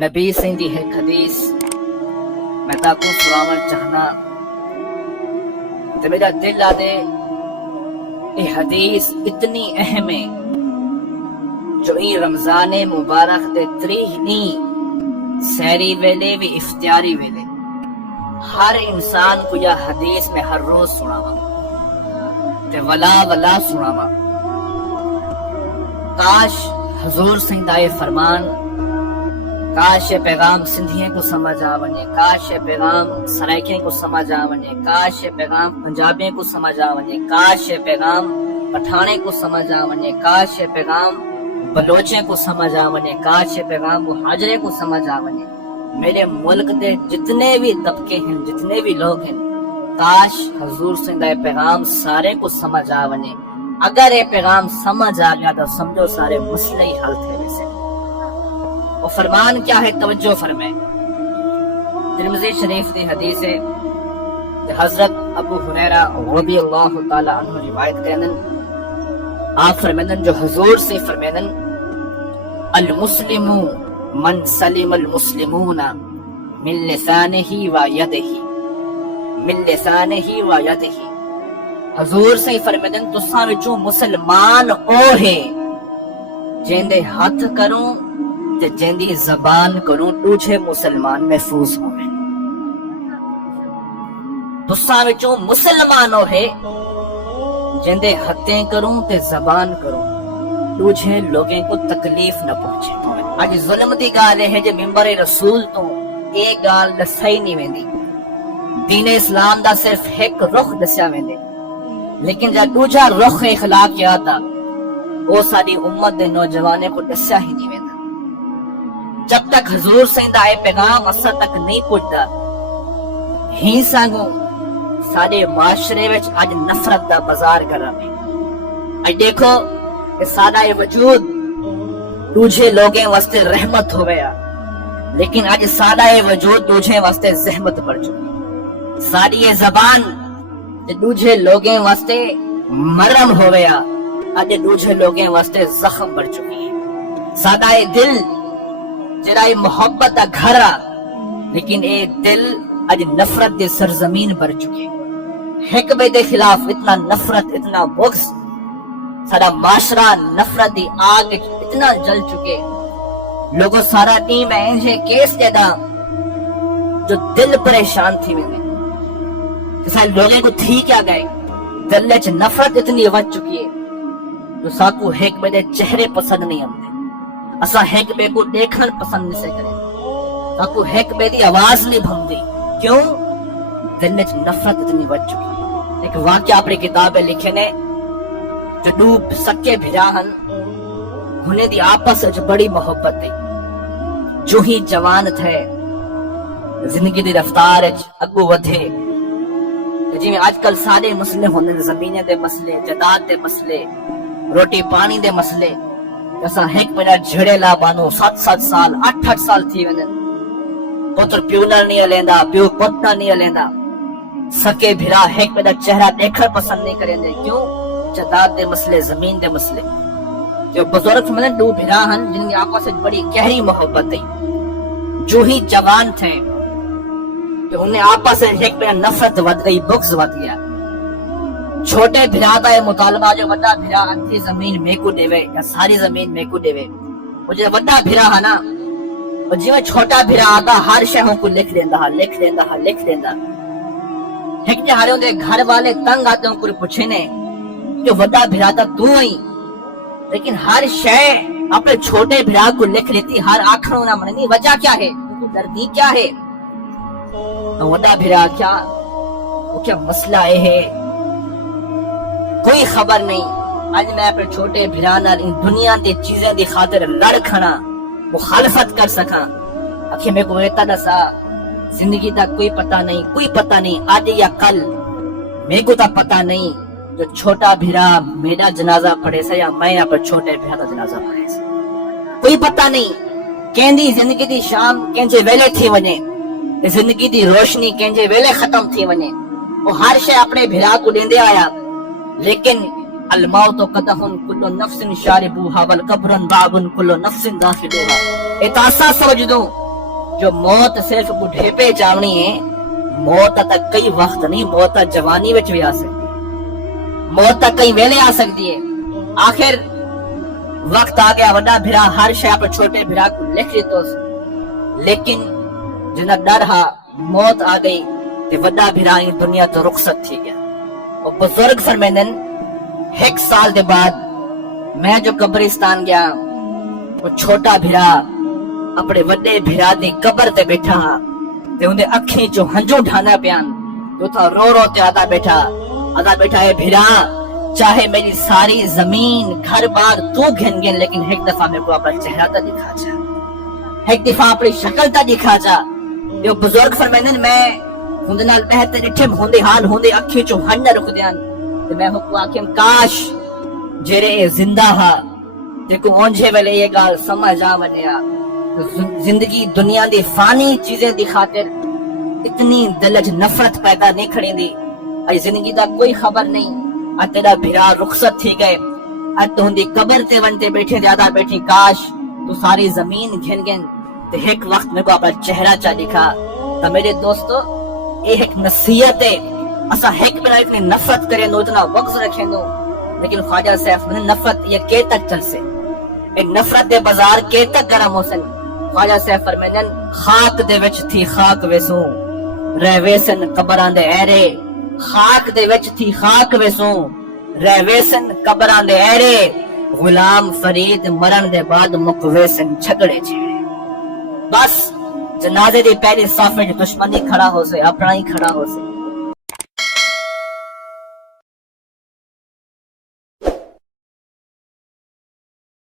نبی سندھی ہے حدیث میں تاکو سناون چاہنا تو میرا دل آدے یہ حدیث اتنی اہم ہے جو یہ رمضان مبارک دے تریہ نہیں سحری ویلے بھی افطاری ویلے ہر انسان کو یہ حدیث میں ہر روز سناوا تے ولا ولا سناوا. کاش حضور سندائے فرمان، کاش یہ پیغام سندھیوں کو سمجھ آ ونے، کاش یہ پیغام سرائکیں کو سمجھ آ ونے، کاش یہ پیغام پنجابیوں کو سمجھ آ ونے، کاش یہ پیغام پٹھانے کو سمجھ آ ونے، کاش یہ پیغام بلوچے کو سمجھ آ ونے، کاش یہ پیغام مہاجرے کو سمجھ آ ونے. میرے ملک دے جتنے بھی طبقے ہیں، جتنے بھی لوگ ہیں، کاش حضور سندائے پیغام سارے کو سمجھ آ ونے. اگر یہ پیغام سمجھ آ گیا تو سمجھو سارے مسئلے ہی حل تھے. ویسے وہ فرمان کیا ہے توجہ فرمائیں. ترمذی شریف دی حدیث ہے کہ حضرت ابو ہریرہ رضی اللہ تعالی عنہ روایت کرنن، آپ فرمائن جو حضور سے فرمائن المسلم من سلم المسلمون من لسانه و یده، من لسانه و یده. حضور سے فرمائن تساں وچوں مسلمان او ہے جیندے ہاتھ کروں تے جیندی زبان کروں دوجے مسلمان محفوظ ہوئے. تساں وچوں مسلمان او ہے جیندے ہتھیں کروں تے زبان کروں دوجے لوگیں کو تکلیف نہ پہنچے. اج ظلم دی گال ہے جے ممبر رسول تو اے گال دسائی نہیں ویندی. دین اسلام دا صرف ایک رخ دسیا ویندے، لیکن جب دوجا رخ اخلاق کیا تھا وہ ساری امت دے نوجوانے کو دسیا ہی نہیں ویندہ. جب تک حضور سیندہ اے پیغام اثر تک نہیں پہنچتا ہی سانگو سارے معاشرے وچ اج نفرت دا بازار کر رہے. اج دیکھو کہ سارا یہ وجود دوجے لوگیں واسطے رحمت ہو گیا، لیکن اج سارا یہ وجود دوجے واسطے زحمت پڑ چکی. ساری یہ زبان دوجے لوگیں واسطے مرم ہو گیا، اج دوجے لوگیں واسطے زخم پڑ چکی ہے. سادہ اے دل جڑا اے محبت دا گھر آ، لیکن اے دل اج نفرت دے سرزمین بر چکے. ایک بے دے خلاف اتنا نفرت، اتنا بغض، سارا معاشرہ نفرت دی آگ اتنا جل چکے. لوگوں سارا ٹیم اینجے کیس دے دا جو دل پریشان تھی میں سارے لوگوں کو تھی کیا گئے. دل وچ نفرت اتنی وج چکی ہے جو ساکو ایک بے دے چہرے پسند نہیں آتے، اسا ایک بے کو دیکھن پسند نہیں سے کریں، ساکو ایک بے دی آواز نہیں بھمدی. کیوں؟ دل وچ نفرت اتنی وج چکی ہے. ایک واقعہ اپنی کتاب میں لکھے نے جو ڈوب سکے بھرا ہن انہیں دی آپس وچ بڑی محبت تھی. جو ہی جوان تھے زندگی دی رفتار وچ اگو ودھے جی میں آج کل سارے مسئلے ہونے زمینیں دے مسئلے، جداد دے مسئلے، روٹی پانی دے مسئلے. جیسا ایک پہنا جھڑے لا بانو 7 سال 8 سال تھی ویندن، پتر پیو نہ نہیں لیندا، پیو پت نہ نہیں لیندا. سکے بھرا ایک پہنا چہرہ دیکھر پسند نہیں کریں دے. کیوں؟ جداد دے مسئلے، زمین دے مسئلے. جو بزرگ سمجھن دو بھرا ہن جن کی آپس سے بڑی گہری محبت تھی. جو ہی جوان تھے کہ انہیں آپس سے ایک پہ نفرت ود گئی، بغض ود گیا. چھوٹے بھرا دا یہ مطالبہ جو وڈا بھرا انتی زمین میں کو دے وے یا ساری زمین میں کو دے وے. وہ جو وڈا بھرا ہے نا، وہ جو چھوٹا بھرا آتا ہر شہوں کو لکھ لیندہ لکھ لیندہ لکھ لیندہ. ایک جہارے دے گھر والے تنگ آتے ہیں کو پوچھے نے جو وڈا بھرا تھا تو ہی، لیکن ہر شے اپنے چھوٹے بھرا کو لکھ لیتی. ہر آنکھوں نہ مننی وجہ کیا ہے، دردی کیا ہے. وڈا بھرا کیا وہ کیا مسئلہ ہے کوئی خبر نہیں. آج میں اپنے چھوٹے بھرا نال ان دنیا دی چیزیں دی خاطر لڑ کھنا مخالفت کر سکاں. اکھے میں کو ایتا دسا زندگی دا کوئی پتہ نہیں، کوئی پتہ نہیں آج یا کل میں کو تا پتہ نہیں جو چھوٹا بھرا میرا جنازہ پڑھے سے یا میں اپنے چھوٹے بھرا دا جنازہ پڑھے سے. کوئی پتہ نہیں کہندی زندگی دی شام کینجے ویلے تھی ونے، زندگی دی روشنی کینجے ویلے ختم تھی ونے. وہ ہر شے اپنے بھرا کو دیندے آیا، لیکن الموت قدح کل نفس شاربوها والقبر باب کل نفس داخلوها. اتاسا سمجھ دو جو موت صرف بڑھے پہ جانی ہے، موت تک کئی وقت نہیں، موت جوانی وچ بھی آ سکتی ہے، موت تک کئی ویلے آ سکتی ہے۔ آخر وقت آ گیا، وڈا بھرا ہر شے پر چھوٹے بھرا کو لکھ دیتو، لیکن جنا ڈر ہا موت آ گئی تے وڈا بھرا اس دنیا تو رخصت تھی گیا۔ اور بزرگ فرمیندن 1 سال دے بعد میں جو قبرستان گیا، وہ چھوٹا بھرا اپنے وڈے بھرا دی قبر تے بیٹھا تے اندے اکھیں چوں ہنجو ڈھانا پیان، جو تھا رو رو تے آدھا بیٹھا ہے بھرا، چاہے میری ساری زمین گھر بار تو گھن گن، لیکن ایک دفعہ میرے کو اپنا چہرہ تا دکھا جا، ایک دفعہ اپنی شکل تا دکھا جا۔ جو بزرگ فرمیندن میں ہوندے نال بہتے ڈٹھم ہوندے حال ہوندے اکھیں چوں ہن نہ رک دیاں تے میں حکم آکھم کاش جڑے زندہ ہا تے کو اونجھے ویلے یہ گال سمجھ آ ونیا، زندگی دنیا دی فانی چیزیں دی خاطر اتنی دلج نفرت پیدا نہیں کھڑی دی، اے زندگی دا کوئی خبر نہیں، اے تیرا بھرا رخصت تھی گئے، اے تو ہندی قبر تے ونتے بیٹھے زیادہ بیٹھی، کاش تو ساری زمین گھن گن تے ایک وقت میرے کو اپنا چہرہ چا دکھا۔ تو میرے دوستو یہ ایک نصیحت ہے، اسا ایک بنا اتنی نفرت کریں دو، اتنا وقت رکھیں دو، لیکن خواجہ صاحب میں نفرت یہ کے تک چل سے، ایک نفرت دے بازار کے تک گرم ہو سن۔ خواجہ صاحب فرمیندن خاک دے وچ تھی خاک ویسوں رہ ویسن قبراں دے ایرے، خاک دے وچ تھی خاک ویسوں رہ ویسن قبراں دے ایرے، غلام فرید مرن دے بعد مک ویسن جھگڑے چھڑے۔ بس جنازے دی پہلی صف وچ دشمنی کھڑا ہو سے، اپنا ہی کھڑا ہو سے،